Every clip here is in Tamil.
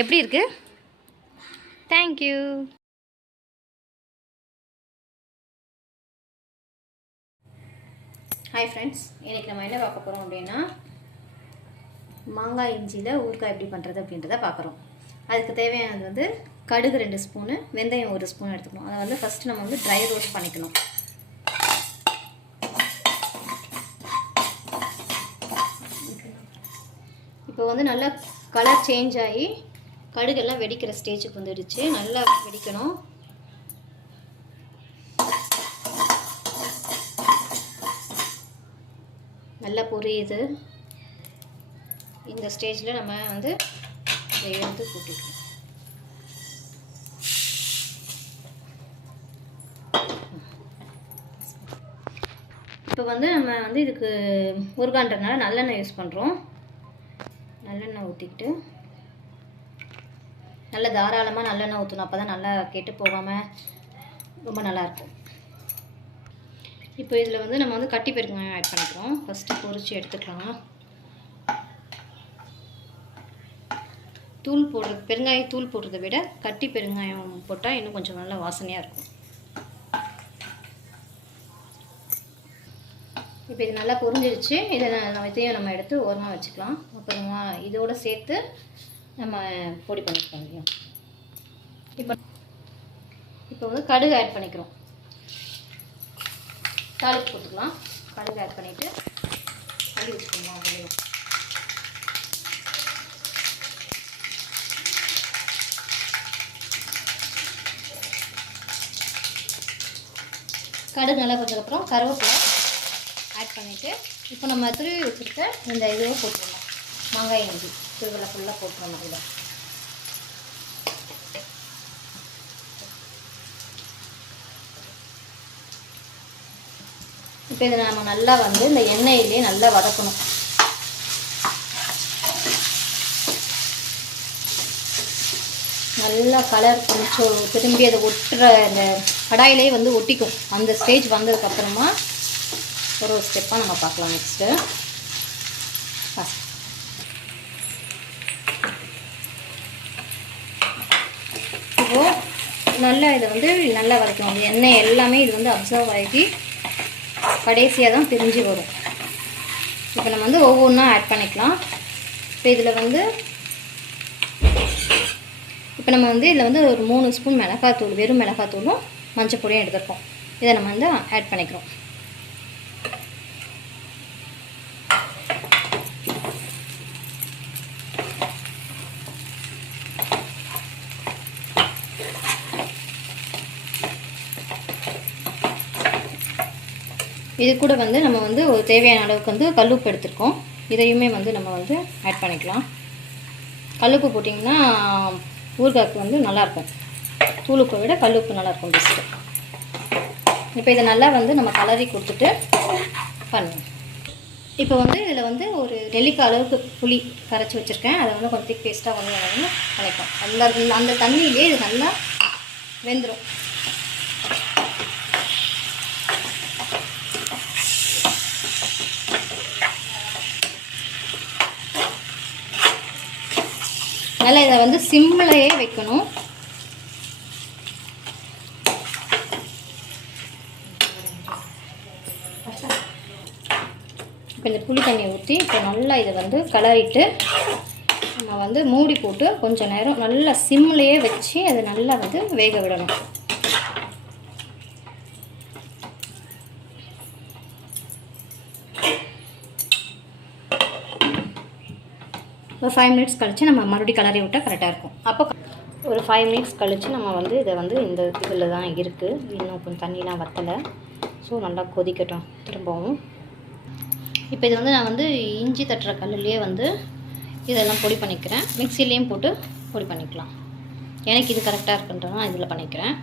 எப்படி இருக்கு? தேங்க்யூ. ஹாய் ஃப்ரெண்ட்ஸ், இன்றைக்கி நம்ம என்ன பார்க்க போகிறோம் அப்படின்னா மாங்காய் இஞ்சியில் ஊறுகாய் எப்படி பண்ணுறது அப்படின்றத பார்க்குறோம். அதுக்கு தேவையானது வந்து கடுகு 2 ஸ்பூனு, வெந்தயம் 1 ஸ்பூன் எடுத்துக்கணும். அதை வந்து ஃபஸ்ட்டு நம்ம வந்து ட்ரை ரோஸ்ட் பண்ணிக்கணும். இப்போ வந்து நல்லா கலர் சேஞ்ச் ஆகி கடுகெல்லாம் வெடிக்கிற ஸ்டேஜுக்கு வந்துடுச்சு. நல்லா வெடிக்கணும். நல்லா பொரியுது. இந்த ஸ்டேஜில் நம்ம வந்து எடுத்து கூட்டிக்கலாம். இப்போ வந்து நம்ம வந்து இதுக்கு ஊறுகாய்ன்றதுனால நல்லெண்ணெய் யூஸ் பண்ணுறோம். நல்லெண்ணெய் ஊற்றிக்கிட்டு நல்லா தாராளமாக நல்லெண்ணெய் ஊற்றணும். அப்போ தான் நல்லா கெட்டு போகாமல் ரொம்ப நல்லாயிருக்கும். இப்போ இதில் வந்து நம்ம வந்து கட்டி பெருங்காயம் ஆட் பண்ணிக்கிறோம். ஃபஸ்ட்டு பொரிச்சு எடுத்துக்கலாம். தூள் போடுறது, பெருங்காயம் தூள் போடுறதை விட கட்டி பெருங்காயம் போட்டால் இன்னும் கொஞ்சம் நல்லா வாசனையாக இருக்கும். இப்போ இது நல்லா பொரிஞ்சிருச்சு. இதை இதையும் நம்ம எடுத்து ஓரமாக வச்சுக்கலாம். அப்புறமா இதோடு சேர்த்து நம்ம பொடி பண்ணிக்க முடியும். இப்போ வந்து கடுகு ஆட் பண்ணிக்கிறோம். தாளிப்பு போட்டுக்கலாம். கடுகு ஆட் பண்ணிவிட்டு அள்ளி வச்சுக்கோங்க. அப்படியே கடுகு நல்லா கொஞ்சதுக்கப்புறம் கருவேப்பிலை ஆட் பண்ணிவிட்டு இப்போ நம்ம துருவி வச்சுருக்க இந்த இதுவும் போட்டுருவோம். மாங்காய் இஞ்சி துருவில ஃபுல்லாக போட்டுருவோம். இதில் இப்போ இதை நம்ம நல்லா வந்து இந்த எண்ணெயிலே நல்லா வதக்கணும். நல்லா கலர் கொஞ்சம் திரும்பி அதை ஒட்டுற இந்த கடாயிலே வந்து ஒட்டிக்கும். அந்த ஸ்டேஜ் வந்ததுக்கப்புறமா ஒரு ஸ்டெப்பாக நம்ம பார்க்கலாம். நெக்ஸ்ட்டு இப்போது நல்லா இதை வந்து நல்லா வதக்கணும். எண்ணெய் எல்லாமே இது வந்து அப்சர்வ் ஆகி கடைசியாக தான் பிரிஞ்சு வரும். இப்போ நம்ம வந்து ஒவ்வொன்றா ஆட் பண்ணிக்கலாம். இப்போ இதில் வந்து இப்போ நம்ம வந்து இதில் வந்து ஒரு 3 ஸ்பூன் மிளகாத்தூள், வெறும் மிளகாத்தூளும் மஞ்சள் பொடியும் எடுத்துருக்கோம். இதை நம்ம வந்து ஆட் பண்ணிக்கிறோம். இது கூட வந்து நம்ம வந்து ஒரு தேவையான அளவுக்கு வந்து கல்லுப்பு எடுத்துருக்கோம். இதையுமே வந்து நம்ம வந்து ஆட் பண்ணிக்கலாம். கல்லுப்பு போட்டிங்கன்னா ஊறுகாய்க்கு வந்து நல்லாயிருக்கும். தூளுப்பை விட கல்லுப்பு நல்லாயிருக்கும் பெஸ்ட்டு. இப்போ இதை நல்லா வந்து நம்ம கலரி கொடுத்துட்டு பண்ணுவோம். இப்போ வந்து இதில் வந்து ஒரு நெல்லிக்காய் அளவுக்கு புளி கரைச்சி வச்சுருக்கேன். அதை வந்து கொஞ்சம் திக் பேஸ்ட்டாக வந்து பண்ணிப்போம். அந்த தண்ணியிலே இது நல்லா வெந்துடும். நல்லா இதை வந்து சிம்மிலேயே வைக்கணும். இப்போ இந்த புளி தண்ணியை ஊற்றி இப்போ நல்லா இதை வந்து கலரிட்டு நம்ம வந்து மூடி போட்டு கொஞ்சம் நேரம் நல்லா சிம்மிலேயே வச்சு அதை நல்லா வந்து வேக விடணும். ஒரு 5 மினிட்ஸ் கழித்து நம்ம மறுபடியும் கலரி விட்டால் கரெக்டாக இருக்கும். அப்போ ஒரு 5 மினிட்ஸ் கழித்து நம்ம வந்து இதை வந்து இந்த இதில் தான் இருக்குது. இன்னும் கொஞ்சம் தண்ணிலாம் வற்றலை. ஸோ நல்லா கொதிக்கட்டும் திரும்பவும். இப்போ இது வந்து நான் வந்து இஞ்சி தட்டுற கல்லுலேயே வந்து இதெல்லாம் பொடி பண்ணிக்கிறேன். மிக்சிலையும் போட்டு பொடி பண்ணிக்கலாம். எனக்கு இது கரெக்டாக இருக்குன்றது நான் இதில் பண்ணிக்கிறேன்.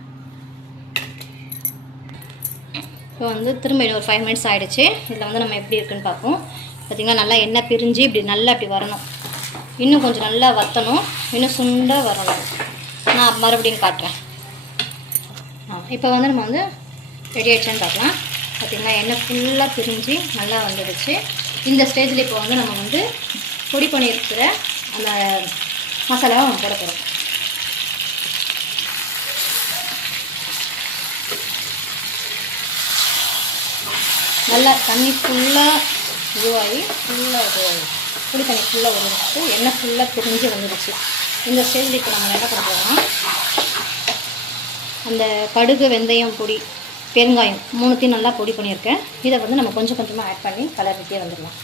இப்போ வந்து திரும்ப ஒரு 5 மினிட்ஸ் ஆகிடுச்சு. இதில் வந்து நம்ம எப்படி இருக்குன்னு பார்ப்போம். பார்த்திங்கன்னா நல்லா எண்ணெய் பிரிஞ்சு இப்படி நல்லா இப்படி வரணும். இன்னும் கொஞ்சம் நல்லா வற்றணும். இன்னும் சுண்டாக வரணும். நான் மறுபடியும் காட்டுறேன். இப்போ வந்து நம்ம வந்து ரெடி ஆகிடுச்சான்னு பார்க்கலாம். பார்த்திங்கன்னா எண்ணெய் ஃபுல்லாக பிரிஞ்சு நல்லா வந்துடுச்சு. இந்த ஸ்டேஜில் இப்போ வந்து நம்ம வந்து பொடி பண்ணியிருக்கிற அந்த மசாலாவை நம்ம போட போகிறோம். நல்லா தண்ணி ஃபுல்லாக இதுவாகி ஃபுல்லாக புளி தண்ணி ஃபுல்லாக வந்துடுச்சு, எண்ணெய் ஃபுல்லாக பிரிஞ்சு வந்துடுச்சு. இந்த ஸ்டேஜில் இப்போ நம்ம என்ன பண்ண போகிறோம்னா அந்த கடுகு, வெந்தயம் பொடி, பெருங்காயம் 3த்தையும் நல்லா பொடி பண்ணியிருக்கேன். இதை வந்து நம்ம கொஞ்சம் கொஞ்சமாக ஆட் பண்ணி கலர்விட்டே வந்துடலாம்.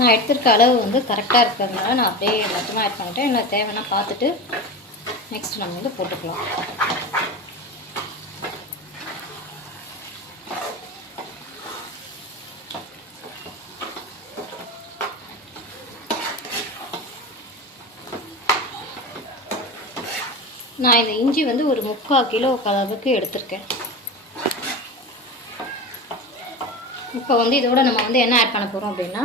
நான் எடுத்துருக்க அளவு வந்து கரெக்டாக இருக்கிறதுனால நான் அப்படியே மொத்தமாக ஆட் பண்ணிட்டேன். என்ன தேவைன்னா பார்த்துட்டு நெக்ஸ்ட் நம்ம வந்து போட்டுக்கலாம். நான் இந்த இஞ்சி வந்து ஒரு 3/4 கிலோ அளவுக்கு எடுத்திருக்கேன். இப்போ வந்து இதோட நம்ம வந்து என்ன ஆட் பண்ண போகிறோம் அப்படின்னா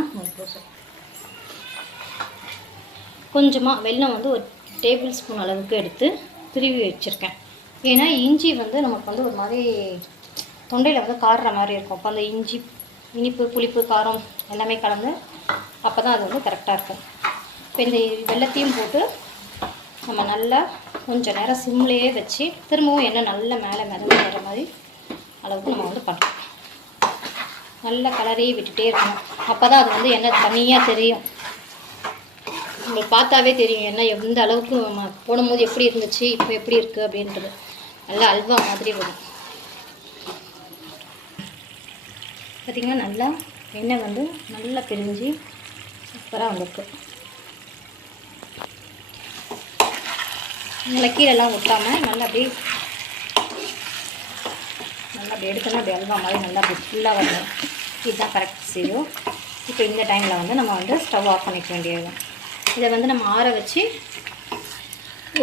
கொஞ்சமாக வெல்லம் வந்து ஒரு டேபிள் ஸ்பூன் அளவுக்கு எடுத்து திருவி வச்சுருக்கேன். ஏன்னா இஞ்சி வந்து நமக்கு வந்து ஒரு மாதிரி தொண்டையில் வந்து காடுற மாதிரி இருக்கும். அப்போ அந்த இஞ்சி இனிப்பு, புளிப்பு, காரம் எல்லாமே கலந்து அப்போ தான் அது வந்து கரெக்டாக இருக்கும். இப்போ இந்த வெல்லத்தையும் போட்டு நம்ம நல்லா கொஞ்சம் நேரம் சிம்லேயே வச்சு திரும்பவும் எண்ணெய் நல்லா மேலே மிதந்து வர மாதிரி அளவுக்கு நம்ம வந்து பண்ணுறோம். நல்லா கலரையே விட்டுட்டே இருக்கணும். அப்போ தான் அது வந்து எண்ணெய் தனியாக தெரியும். உங்களுக்கு பார்த்தாவே தெரியும் எண்ணெய் எந்த அளவுக்கு போடும்போது எப்படி இருந்துச்சு, இப்போ எப்படி இருக்குது அப்படின்றது. நல்லா அல்வா மாதிரி வரும். பார்த்திங்கன்னா நல்லா எண்ணெய் வந்து நல்லா பிரிஞ்சு சூப்பராக வந்திருக்கு. நல்லா கீழெல்லாம் ஊற்றாமல் நல்லா அப்படியே எடுக்கணும். அப்படி அல்வா மாதிரி நல்லா அப்படி ஃபுல்லாக வரணும். இதுதான் கரெக்ட் செய்யும். இப்போ இந்த டைமில் வந்து நம்ம வந்து ஸ்டவ் ஆஃப் பண்ணிக்க வேண்டியது. இதை வந்து நம்ம ஆற வச்சு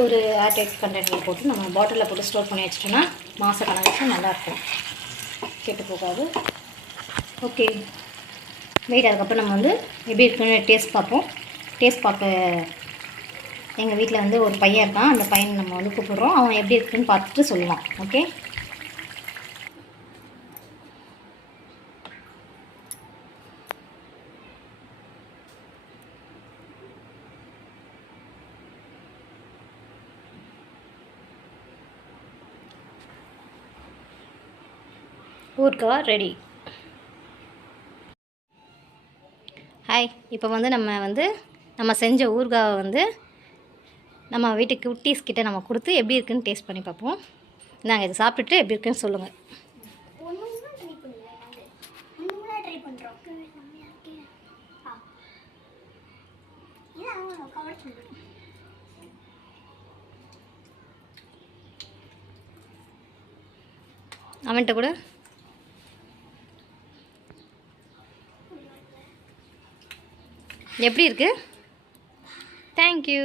ஒரு ஏர்டைட் கண்டெய்னரில் போட்டு நம்ம பாட்டிலில் போட்டு ஸ்டோர் பண்ணி வச்சிட்டோன்னா மாத கணக்கு நல்லாயிருக்கும், கெட்டு போகாது. Okay wait. அதுக்கப்புறம் நம்ம வந்து எப்படி இருக்குன்னு டேஸ்ட் பார்ப்போம். டேஸ்ட் பார்க்க எங்கள் வீட்டில் வந்து ஒரு பையன் இருக்கான். அந்த பையனை நம்ம வந்து கூப்பிடுறோம். அவன் எப்படி இருக்குன்னு பார்த்துட்டு சொல்லுவான். ஓகே. ஊறுகாய் ரெடி. ஹாய். இப்போ வந்து நம்ம செஞ்ச ஊறுகாவை வந்து நம்ம வீட்டுக்கு குட்டீஸ் கிட்ட நம்ம கொடுத்து எப்படி இருக்குன்னு டேஸ்ட் பண்ணி பார்ப்போம். நாங்கள் இதை சாப்பிட்டுட்டு எப்படி இருக்குன்னு சொல்லுங்கள். அவன்கிட்ட கூட எப்படி இருக்குது? தேங்க்யூ.